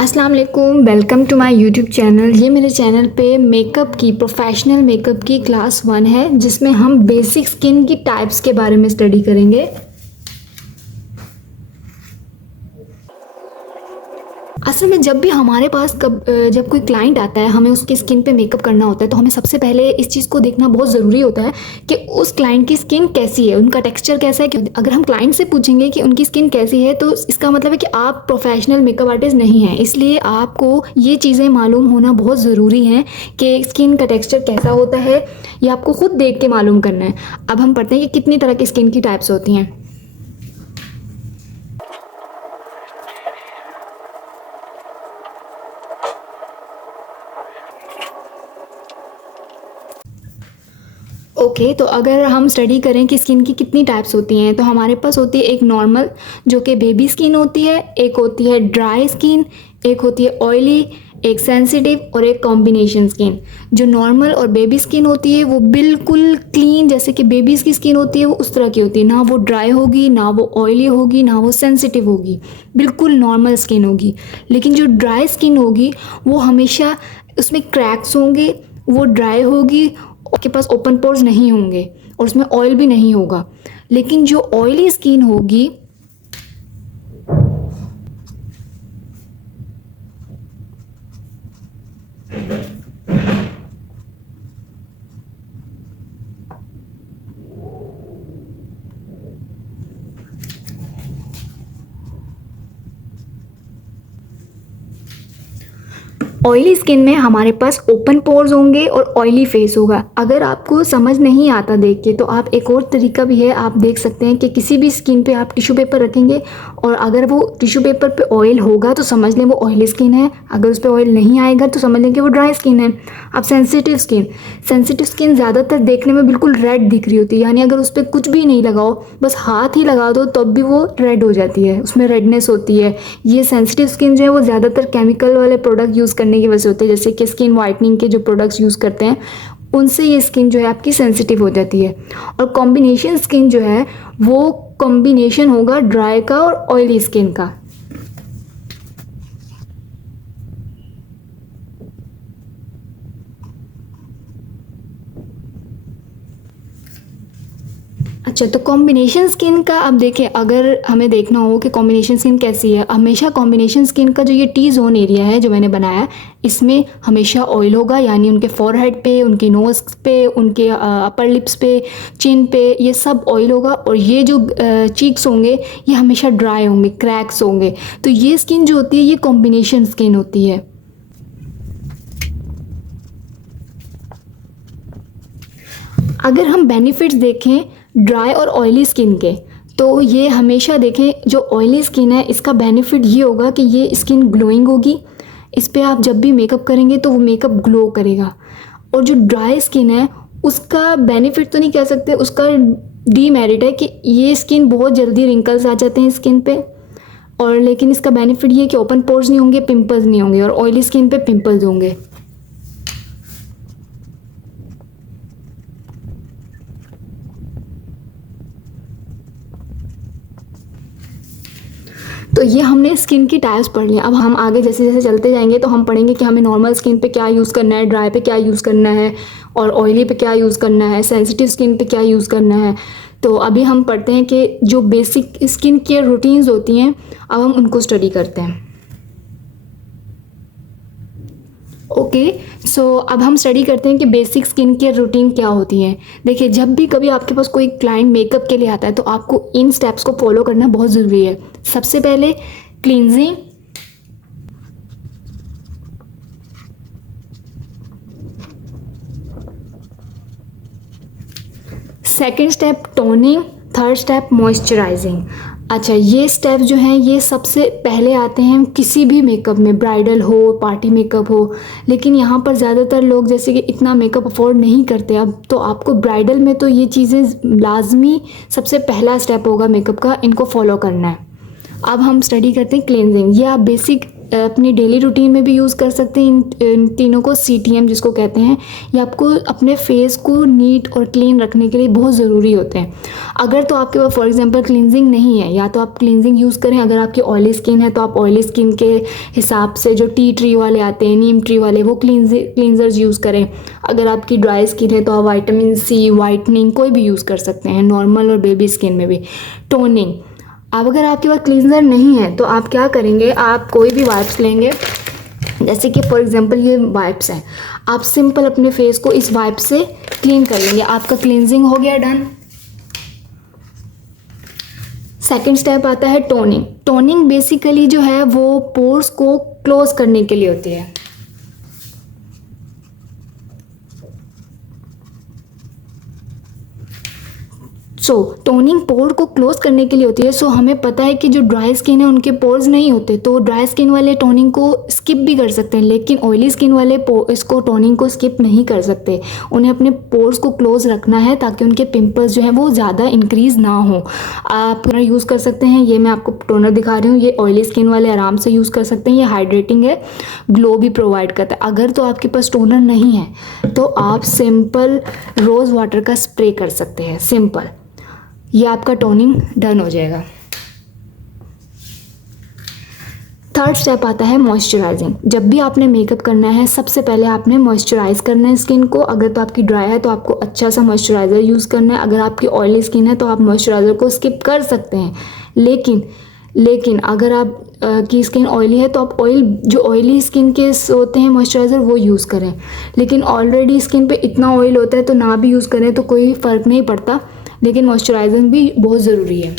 अस्सलाम वालेकुम, welcome to my YouTube channel. ये मेरे चैनल पे मेकअप की प्रोफेशनल मेकअप की क्लास 1 है, जिसमें हम बेसिक स्किन की टाइप्स के बारे में स्टडी करेंगे। असल में जब भी हमारे पास जब कोई क्लाइंट आता है, हमें उसकी स्किन पे मेकअप करना होता है, तो हमें सबसे पहले इस चीज़ को देखना बहुत ज़रूरी होता है कि उस क्लाइंट की स्किन कैसी है, उनका टेक्सचर कैसा है। कि अगर हम क्लाइंट से पूछेंगे कि उनकी स्किन कैसी है, तो इसका मतलब है कि आप प्रोफेशनल मेकअप आर्टिस्ट नहीं हैं। इसलिए आपको ये चीज़ें मालूम होना बहुत ज़रूरी है कि स्किन का टेक्सचर कैसा होता है, ये आपको खुद देख के मालूम करना है। अब हम पढ़ते हैं कि कितनी तरह की स्किन की टाइप्स होती हैं। ओके, तो अगर हम स्टडी करें कि स्किन की कितनी टाइप्स होती हैं, तो हमारे पास होती है एक नॉर्मल, जो कि बेबी स्किन होती है, एक होती है ड्राई स्किन, एक होती है ऑयली, एक सेंसिटिव और एक कॉम्बिनेशन स्किन। जो नॉर्मल और बेबी स्किन होती है वो बिल्कुल क्लीन, जैसे कि बेबीज़ की स्किन होती है वो उस तरह की होती है। ना वो ड्राई होगी, ना वो ऑयली होगी, ना वो सेंसिटिव होगी, बिल्कुल नॉर्मल स्किन होगी। लेकिन जो ड्राई स्किन होगी वो हमेशा उसमें क्रैक्स होंगे, वो ड्राई होगी, आपके पास ओपन पोर्स नहीं होंगे और उसमें ऑयल भी नहीं होगा। लेकिन जो ऑयली स्किन होगी ऑयली स्किन में हमारे पास ओपन पोर्स होंगे और ऑयली फेस होगा। अगर आपको समझ नहीं आता देख के, तो आप एक और तरीका भी है, आप देख सकते हैं कि किसी भी स्किन पे आप टिश्यू पेपर रखेंगे और अगर वो टिश्यू पेपर पे ऑयल होगा तो समझ लें वो ऑयली स्किन है, अगर उस पर ऑयल नहीं आएगा तो समझ लें कि वो ड्राई स्किन है। अब सेंसिटिव स्किन ज़्यादातर देखने में बिल्कुल रेड दिख रही होती है, यानी अगर उस पर कुछ भी नहीं लगाओ, बस हाथ ही लगा दो तब भी वो रेड हो जाती है, उसमें रेडनेस होती है। ये सेंसिटिव स्किन जो है वो ज़्यादातर केमिकल वाले प्रोडक्ट यूज़ करने की वजह से होती है, जैसे कि स्किन वाइटनिंग के जो प्रोडक्ट्स यूज़ करते हैं उनसे ये स्किन जो है आपकी सेंसिटिव हो जाती है। और कॉम्बिनेशन स्किन जो है वो कॉम्बिनेशन होगा ड्राई का और ऑयली स्किन का। अच्छा, तो कॉम्बिनेशन स्किन का अब देखें, अगर हमें देखना हो कि कॉम्बिनेशन स्किन कैसी है, हमेशा कॉम्बिनेशन स्किन का जो ये टी जोन एरिया है जो मैंने बनाया, इसमें हमेशा ऑयल होगा, यानी उनके फॉरहेड पे, उनके नोज़ पे, उनके अपर लिप्स पे, चिन पे, ये सब ऑयल होगा। और ये जो चीक्स होंगे ये हमेशा ड्राई होंगे, क्रैक्स होंगे। तो ये स्किन जो होती है ये कॉम्बिनेशन स्किन होती है। अगर हम बेनिफिट्स देखें ड्राई और ऑयली स्किन के, तो ये हमेशा देखें, जो ऑयली स्किन है इसका बेनिफिट ये होगा कि ये स्किन ग्लोइंग होगी, इस पर आप जब भी मेकअप करेंगे तो वो मेकअप ग्लो करेगा। और जो ड्राई स्किन है उसका बेनिफिट तो नहीं कह सकते, उसका डीमेरिट है कि ये स्किन बहुत जल्दी रिंकल्स आ जाते हैं स्किन पे। और लेकिन इसका बेनिफिट ये है कि ओपन पोर्स नहीं होंगे, पिंपल्स नहीं होंगे, और ऑयली स्किन पे पिंपल्स होंगे। तो ये हमने स्किन की टाइप्स पढ़ लिया। अब हम आगे जैसे जैसे चलते जाएंगे तो हम पढ़ेंगे कि हमें नॉर्मल स्किन पे क्या यूज़ करना है, ड्राई पे क्या यूज़ करना है, और ऑयली पे क्या यूज़ करना है, सेंसिटिव स्किन पे क्या यूज़ करना है। तो अभी हम पढ़ते हैं कि जो बेसिक स्किन केयर रूटीन्स होती हैं, अब हम उनको स्टडी करते हैं। ओके, सो अब हम स्टडी करते हैं कि बेसिक स्किन केयर रूटीन क्या होती है। देखिए, जब भी कभी आपके पास कोई क्लाइंट मेकअप के लिए आता है तो आपको इन स्टेप्स को फॉलो करना बहुत ज़रूरी है। सबसे पहले cleansing, second step toning, third step moisturising. अच्छा, ये स्टेप जो हैं ये सबसे पहले आते हैं किसी भी मेकअप में, ब्राइडल हो, पार्टी मेकअप हो। लेकिन यहाँ पर ज़्यादातर लोग जैसे कि इतना मेकअप अफोर्ड नहीं करते, अब तो आपको ब्राइडल में तो ये चीज़ें लाजमी सबसे पहला स्टेप होगा मेकअप का, इनको फॉलो करना है। अब हम स्टडी करते हैं क्लेंजिंग। ये आप बेसिक अपनी डेली रूटीन में भी यूज़ कर सकते हैं इन तीनों को, CTM जिसको कहते हैं। ये आपको अपने फेस को नीट और क्लीन रखने के लिए बहुत ज़रूरी होते हैं। अगर तो आपके पास फॉर एग्जांपल क्लिनजिंग नहीं है, या तो आप क्लिनजिंग यूज़ करें। अगर आपकी ऑयली स्किन है तो आप ऑयली स्किन के हिसाब से जो टी ट्री वाले आते हैं, नीम ट्री वाले, वो क्लींजर्स यूज़ करें। अगर आपकी ड्राई स्किन है तो आप विटामिन C वाइटनिंग कोई भी यूज़ कर सकते हैं, नॉर्मल और बेबी स्किन में भी। टोनिंग, अब अगर आपके पास क्लींजर नहीं है तो आप क्या करेंगे, आप कोई भी वाइप्स लेंगे, जैसे कि फॉर एग्जांपल ये वाइप्स हैं, आप सिंपल अपने फेस को इस वाइप से क्लीन कर लेंगे। आपका क्लींजिंग हो गया डन। सेकंड स्टेप आता है टोनिंग। टोनिंग बेसिकली जो है वो पोर्स को क्लोज करने के लिए होती है। टोनिंग पोर को क्लोज करने के लिए होती है। हमें पता है कि जो ड्राई स्किन है उनके पोर्स नहीं होते, तो ड्राई स्किन वाले टोनिंग को स्किप भी कर सकते हैं, लेकिन ऑयली स्किन वाले इसको टोनिंग को स्किप नहीं कर सकते। उन्हें अपने पोर्स को क्लोज रखना है ताकि उनके पिंपल्स जो हैं वो ज़्यादा इंक्रीज ना हो। आप यूज़ कर सकते हैं, ये मैं आपको टोनर दिखा रही हूँ, ये ऑयली स्किन वाले आराम से यूज़ कर सकते हैं। ये हाइड्रेटिंग है, ग्लो भी प्रोवाइड करता है। अगर तो आपके पास टोनर नहीं है तो आप सिंपल रोज़ वाटर का स्प्रे कर सकते हैं, सिंपल। ये आपका टोनिंग डन हो जाएगा। थर्ड स्टेप आता है मॉइस्चराइजिंग। जब भी आपने मेकअप करना है सबसे पहले आपने मॉइस्चराइज करना है स्किन को। अगर तो आपकी ड्राई है तो आपको अच्छा सा मॉइस्चराइज़र यूज़ करना है। अगर आपकी ऑयली स्किन है तो आप मॉइस्चराइज़र को स्किप कर सकते हैं, लेकिन अगर आप की स्किन ऑयली है तो आप जो ऑयली स्किन के होते हैं मॉइस्चराइज़र वो यूज़ करें। लेकिन ऑलरेडी स्किन पे इतना ऑयल होता है तो ना भी यूज़ करें तो कोई फ़र्क नहीं पड़ता, लेकिन मॉइस्चराइजिंग भी बहुत ज़रूरी है।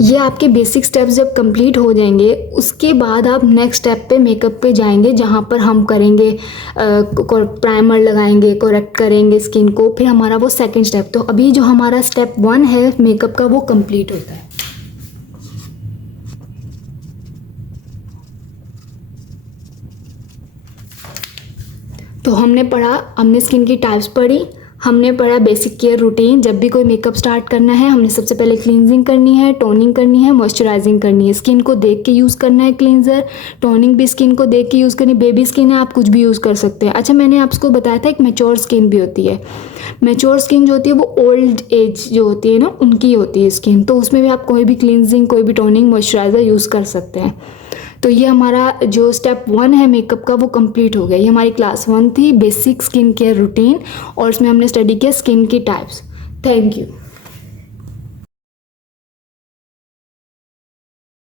ये आपके बेसिक स्टेप्स जब कंप्लीट हो जाएंगे उसके बाद आप नेक्स्ट स्टेप पे मेकअप पे जाएंगे, जहाँ पर हम करेंगे प्राइमर लगाएंगे, करेक्ट करेंगे स्किन को, फिर हमारा वो सेकंड स्टेप। तो अभी जो हमारा स्टेप 1 है मेकअप का वो कंप्लीट होता है। तो हमने स्किन की टाइप्स पढ़ी, हमने पढ़ा बेसिक केयर रूटीन। जब भी कोई मेकअप स्टार्ट करना है हमने सबसे पहले क्लींजिंग करनी है, टोनिंग करनी है, मॉइस्चराइजिंग करनी है। स्किन को देख के यूज़ करना है क्लींजर, टोनिंग भी स्किन को देख के यूज़ करनी है। बेबी स्किन है आप कुछ भी यूज़ कर सकते हैं। अच्छा, मैंने आपको बताया था एक मैच्योर स्किन भी होती है। मैच्योर स्किन जो होती है वो ओल्ड एज जो होती है ना उनकी होती है स्किन, तो उसमें भी आप कोई भी क्लींजिंग, कोई भी टोनिंग, मॉइस्चराइज़र यूज़ कर सकते हैं। तो ये हमारा जो स्टेप 1 है मेकअप का वो कंप्लीट हो गया। ये हमारी क्लास 1 थी, बेसिक स्किन केयर रूटीन, और इसमें हमने स्टडी किया स्किन की टाइप्स। Thank you.